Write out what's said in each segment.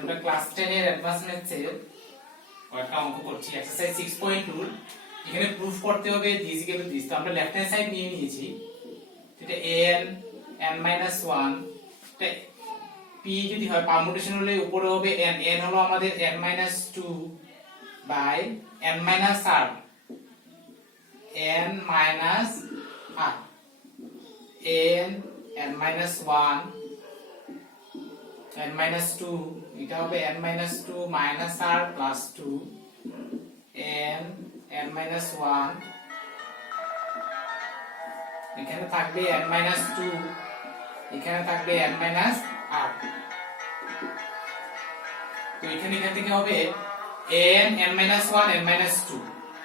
আমরা ক্লাস 10 এর advance maths এর একটা অঙ্ক করছি এক্সারসাইজ 6.2 এখানে প্রুফ করতে হবে দিস ইকুয়াল টু দিস তো আমরা লেফট হ্যান্ড সাইড নিয়ে নিয়েছি এটা n n-1 এটা p যদি হয় পারমুটেশন হলে উপরে হবে n n হলো আমাদের n-2 by n-r n minus r n n-1 n-2 এটা হবে n-2 minus r plus 2 n n-1 এখানে থাকবে n-2 এখানে থাকবে n-r তো এখান থেকে হবে n n-1 n-2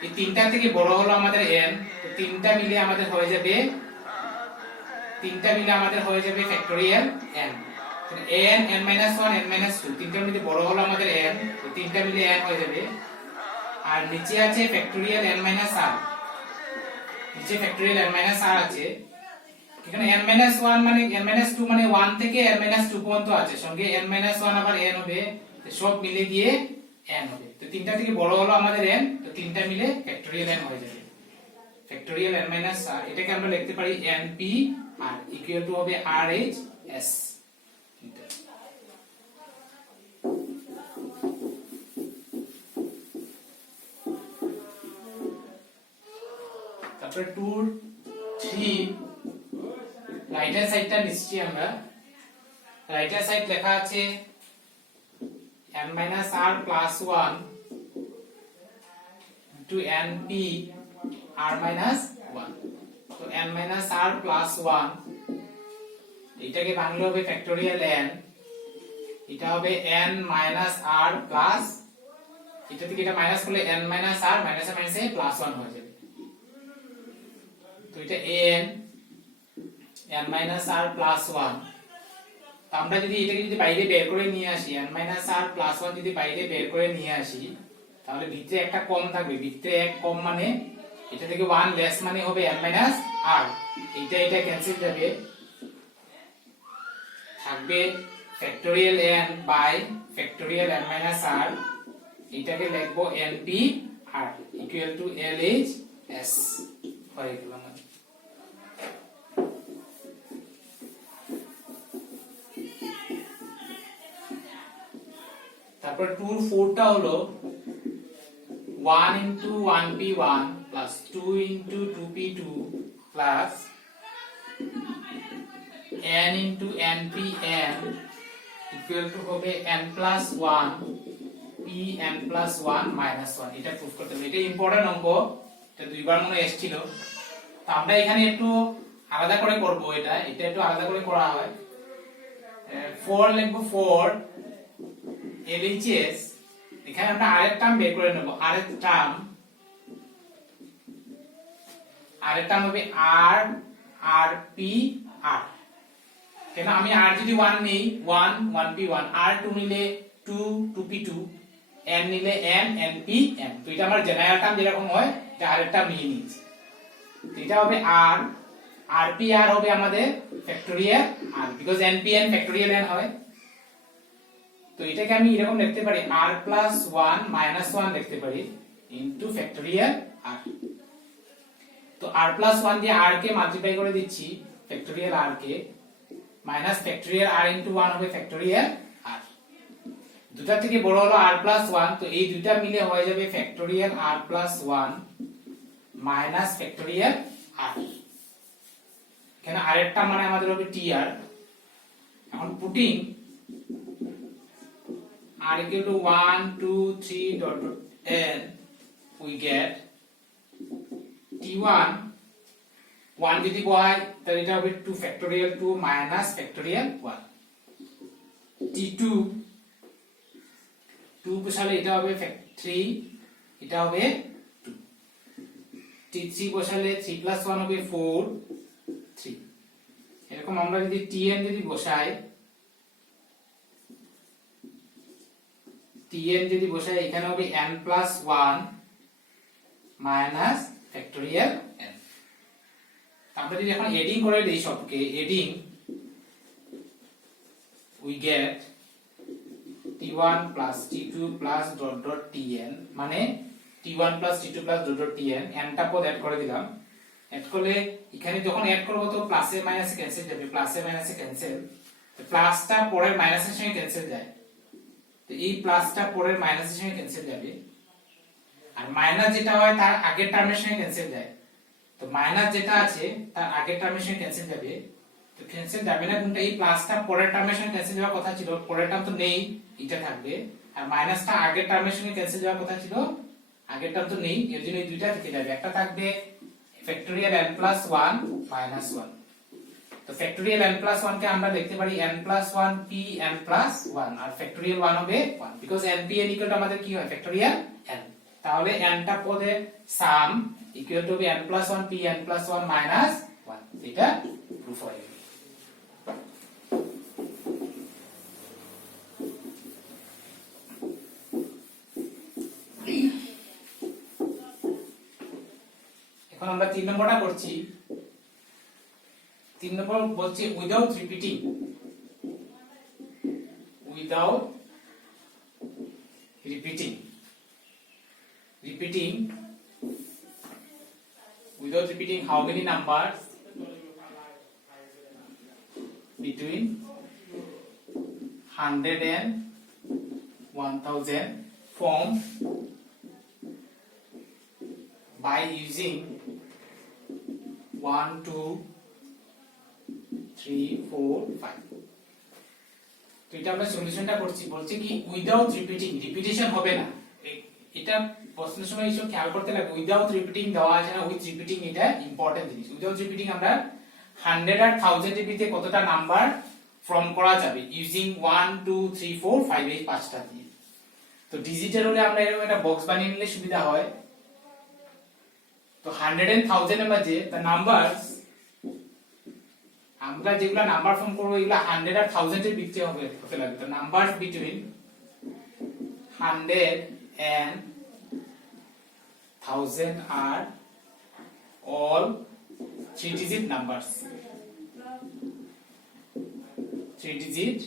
এই তিনটা থেকে বড় হলো আমাদের n তো তিনটা মিলে আমাদের হয়ে যাবে factorial n n n-1 n-2 তিনটা মিলে বড় হলো আমাদের n তো তিনটা মিলে n হয়ে যাবে আর নিচে আছে ফ্যাক্টোরিয়াল n-r নিচে ফ্যাক্টোরিয়াল n-r আছে এখানে n-1 মানে n-2 মানে 1 থেকে n-2 পর্যন্ত আছে সঙ্গে n-1 আবার n হবে তো সব মিলে গিয়ে n হবে তো তিনটা থেকে বড় হলো আমাদের n তো তিনটা মিলে ফ্যাক্টোরিয়াল n হয়ে যাবে ফ্যাক্টোরিয়াল n-r এটাকে আমরা লিখতে পারি np আর ইকুয়াল টু হবে rhs তারপরে 2 3 রাইট হ্যান্ড সাইডটা নিচ্ছি আমরা রাইট হ্যান্ড সাইড লেখা আছে n-r plus 1 to np r minus 1 তো n-r plus 1 এটাকে ভাঙলে হবে ফ্যাক্টোরিয়াল n এটা হবে n minus r plus এটা থেকে এটা মাইনাস করলে n minus r মাইনাসে মাইনাসে প্লাস 1 হয়ে যাবে তো এটা n n-r plus 1 তো আমরা যদি এটাকে যদি বাইরে বের করে নিয়ে আসি n-r plus 1 যদি বাইরে বের করে নিয়ে আসি তাহলে ভিতরে একটা কম থাকবে ভিতরে এক কম মানে এটা থেকে 1 লেস মানে হবে n-r এটা ক্যান্সেল যাবে থাকবে factorial n by factorial n-r এটাকে লিখবো np r equal to lhs হয়ে গেল আমাদের তারপর 2 4 টা হলো 1 into 1p1 plus 2 into 2p2 plus n into npn equal to হবে n plus 1 p n plus 1 minus 1 এটা প্রুফ করতে হবে এটা ইম্পর্টেন্ট অঙ্ক এটা দুইবার মনে এসেছিল তো আমরা এখানে একটু আলাদা করে করব এটা একটু আলাদা করে করা হয় 4 লিখব 4 LHS এখানে আমরা আরেক টার্ম বের করে নেব আরেক টার্ম হবে r rp r কেন আমি r যদি 1 নেই 1 1p1 r 2 নিলে 2 2p2 n নিলে n np n তো এটা আমার জেনারেল টার্ম যেরকম হয় এটা আরেক টার্ম নিয়ে নিয়েছি তো এটা হবে r rp r হবে আমাদের factorial r because np n factorial n হয় তো এটাকে আমি এরকম লিখতে পারি r plus 1 minus 1 লিখতে পারি into ফ্যাক্টোরিয়াল r তো r plus 1 দিয়ে r কে মাল্টিপ্লাই করে দিচ্ছি ফ্যাক্টোরিয়াল r কে মাইনাস ফ্যাক্টোরিয়াল r into 1 হবে ফ্যাক্টোরিয়াল r দুটা থেকে বড় হলো r plus 1 তো এই দুটা মিলে হয়ে যাবে factorial r plus 1 minus factorial r এখানে আরেকটা মানে আমাদের হবে tr এখন putting r equal to 1 2 3 dot n we get t1 1 যদি বহাই তাহলে এটা হবে 2 ফ্যাক্টোরিয়াল 2 মাইনাস ফ্যাক্টোরিয়াল 1 t2 2 বসালে এটা হবে 3 এটা হবে 2 t3 বসালে 3 plus 1 হবে 4 3 এরকম আমরা যদি tn যদি বসাই tn যদি বসাই এখানে হবে n plus 1 minus factorial n আমরা যদি এখন এডিং করে দেই সবকে adding we get t1 plus t2 plus dot dot tn মানে t1 plus t2 plus dot dot tn n টা পদ অ্যাড করে দিলাম। অ্যাড করলে এখানে যখন অ্যাড করব তো প্লাসে মাইনাসে ক্যান্সেল যাবে, প্লাসে মাইনাসে ক্যান্সেল, তো প্লাসটা পরের মাইনাসের সঙ্গে ক্যান্সেল যায়, তো এই প্লাসটা পরের মাইনাসের সঙ্গে ক্যান্সেল যাবে, আর মাইনাস যেটা হয় তার আগের টার্মের সঙ্গে ক্যান্সেল যায়, তো মাইনাস যেটা আছে তার আগের টার্মের সঙ্গে ক্যান্সেল যাবে, তো ক্যান্সেল যাবে না কোনটা, এই প্লাসটা পরের টার্মের সঙ্গে ক্যান্সেল যাওয়ার কথা ছিল, পরের টার্ম তো নেই, এটা থাকবে, আর মাইনাসটা আগের টার্মের সঙ্গে ক্যান্সেল যাওয়ার কথা ছিল, আগের টার্ম তো নেই, এর জন্য এই দুইটা থেকে যাবে, একটা থাকবে ফ্যাক্টোরিয়াল n plus 1 minus 1, তো ফ্যাক্টোরিয়াল n plus 1 কে আমরা লিখতে পারি n plus 1 p n plus 1, r factorial 1 হবে 1 because n p n equal to আমাদের কি হয় ফ্যাক্টোরিয়াল n, তাহলে n টা পদে সাম equal to n plus 1 p n plus 1 minus 1, এটা প্রুফ হয়ে গেল। এখন আমরা 3 নম্বরটা করছি। 3 নম্বর বলছে without repeating, without repeating how many numbers between 100 and 1000 form by using 1 2 3 4 5, তো এটা আমরা সলিউশনটা করছি, বলছে কি উইদাউট রিপিটিং, রিপিটিশন হবে না, এটা প্রশ্নের সময় এইসব খেয়াল করতে লাগবে, উইদাউট রিপিটিং দেওয়া আছে না, উইথ রিপিটিং এটা ইম্পর্টেন্ট জিনিস। উইদাউট রিপিটিং আমরা 100 আর 1000 এর ভিতরে কতটা নাম্বার ফর্ম করা যাবে ইউজিং 1 2 3 4 5 এই পাঁচটা দিয়ে, তো ডিজিটাল হলে আমরা এরকম একটা বক্স বানিয়ে নিলে সুবিধা হয়, তো 100 and 1000 এর মাঝে the numbers আমরা যেগুলা নাম্বার ফর্ম করব এগুলা 100 আর 1000 এর ভিতরে হতে লাগবে, তো numbers between 100 and 1000 are all 3-digit numbers, 3-digit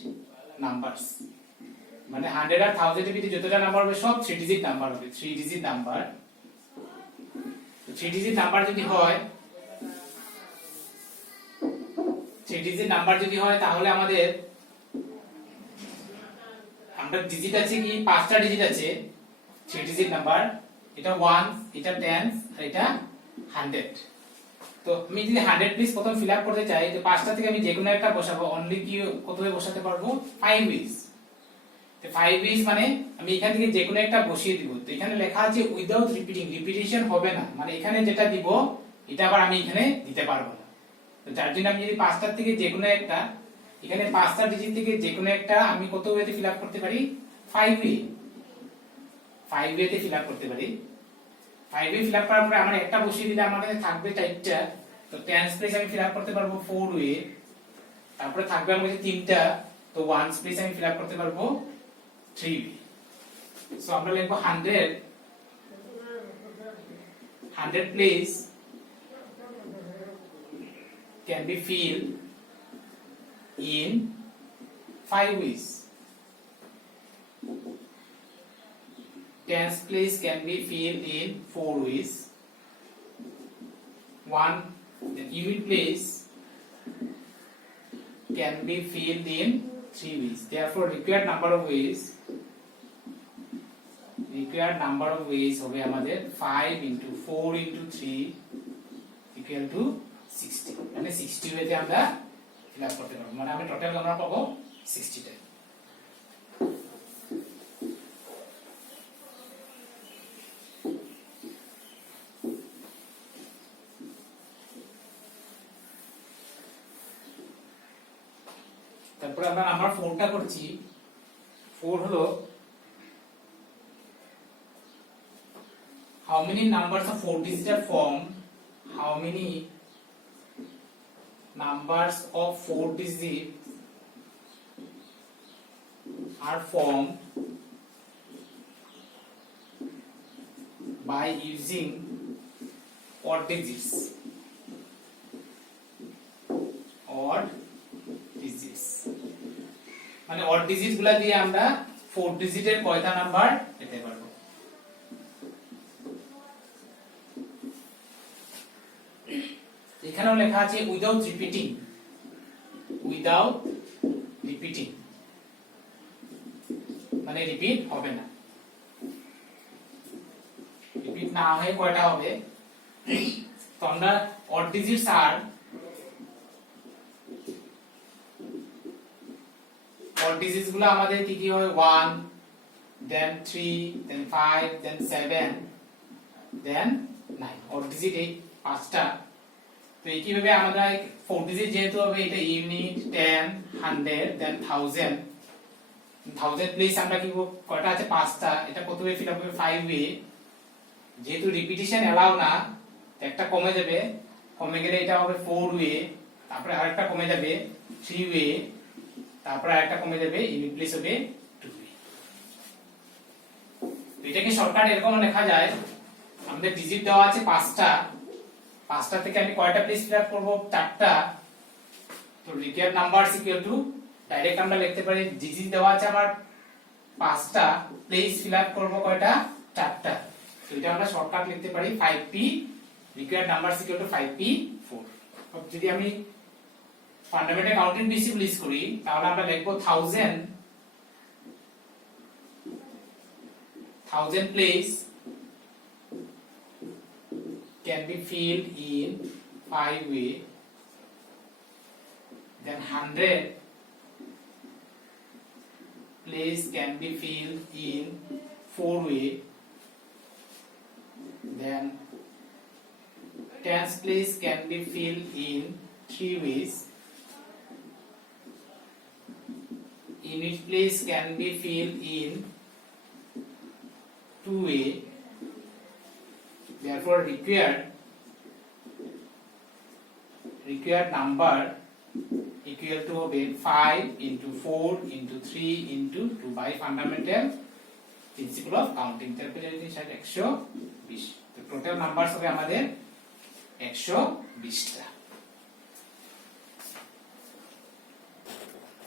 numbers মানে 100 আর 1000 এর ভিতরে যতটা নাম্বার হবে সব 3-digit নাম্বার হবে, 3-digit নাম্বার, 3-digit নাম্বার যদি হয়, 3-digit নাম্বার যদি হয় তাহলে আমাদের আমরা ডিজিট আছে কি 5টা ডিজিট আছে 3-digit নাম্বার, এটা 1 এটা 10 আর এটা 100, তো আমি যদি 100 প্লিজ প্রথম ফিল আপ করতে চাই, তো 5টা থেকে আমি যে কোনো একটা বসাবো, অনলি কি কতভাবে বসাতে পারবো 5 ওয়েজ, তো 5 ওয়েজ মানে আমি এখান থেকে যে কোনো একটা বসিয়ে দিব, তো এখানে লেখা আছে উইদাউট রিপিটিং, রিপিটিশন হবে না, মানে এখানে যেটা দিব এটা আবার আমি এখানে দিতে পারবো না, তো যার জন্য আমি যদি 5টার থেকে যে কোনো একটা, এখানে 5টা ডিজিট থেকে যে কোনো একটা আমি কত ওয়েতে ফিল আপ করতে পারি 5 ওয়েতে ফিল আপ করতে পারি, 5 ওয়ে ফিল আপ করার পরে আমার একটা বসিয়ে দিলে আমার কাছে থাকবে 4টা, তো 10 প্লেস আমি ফিল আপ করতে পারবো 4 ওয়ে, তারপরে থাকবে আমার কাছে 3টা, তো 1 প্লেস আমি ফিল আপ করতে পারবো 3 ওয়ে, সো আমরা লিখব 100 place can be filled in 5 ways, 10th place can be filled in 4 ways, the unit place can be filled in 3 ways, therefore required number of ways হবে আমাদের 5 into 4 into 3 equal to 60, মানে 60 ওয়েতে আমরা fill up করতে পারবো, মানে আমি total আমরা পাবো 60টা। তারপরে আমরা নাম্বার 4টা করছি, 4 হলো how many numbers of 4 digit are formed, how many numbers of 4 digits are formed by using odd digits, মানে odd digits গুলা দিয়ে আমরা 4 ডিজিটের কয়টা নাম্বার পেতে পারবো। এখানেও লেখা আছে উইদাউট রিপিটিং, উইদাউট রিপিটিং মানে রিপিট হবে না। রিপিট না হয়ে কয়টা হবে, তো আমরা অড ডিজিটস আর অড ডিজিটস গুলো আমাদের কি কি হয় 1 দেন 3 দেন 5 দেন 7 দেন 9 অড ডিজিট এই পাঁচটা। তো এইভাবে আমরা 4 ডিজিট যেহেতু হবে এটা ইউনিট 10 100 দেন 1000 1000 প্লেস আমরা কি কয়টা আছে পাঁচটা, এটা প্রথমে ফিল আপ হবে 5 ওয়ে, যেহেতু রিপিটিশন এলাও না একটা কমে যাবে, কমে গেলে এটা হবে 4 ওয়ে, তারপরে আরেকটা কমে যাবে 3 ওয়ে, তারপরে আরেকটা কমে যাবে ইউনিট প্লেস হবে 2 ওয়ে। এটাকে শর্টকাট এরকম লেখা যায়, আমাদের ডিজিট দেওয়া আছে পাঁচটা, পাঁচটা থেকে আমি কয়টা প্লেস ফিল আপ করব চারটা, তো required numbers equal to direct আমরা লিখতে পারি ডিজিট দেওয়া আছে আমার পাঁচটা, প্লেস ফিল আপ করব কয়টা চারটা, তো এটা আমরা শর্টকাট লিখতে পারি 5p required numbers equal to 5p4। যদি আমি ফান্ডামেন্টাল কাউন্টিং প্রিন্সিপল ইউজ করি তাহলে আমরা লিখব 1000 place can be filled in 5 way, then 100 place can be filled in 4 way, then 10 place can be filled in 3 ways, unit place can be filled in 2 way, therefore required number equal to হবে 5 into 4 into 3 into 2 by fundamental principle of counting, তারপরে 120, তো total numbers হবে আমাদের 120টা।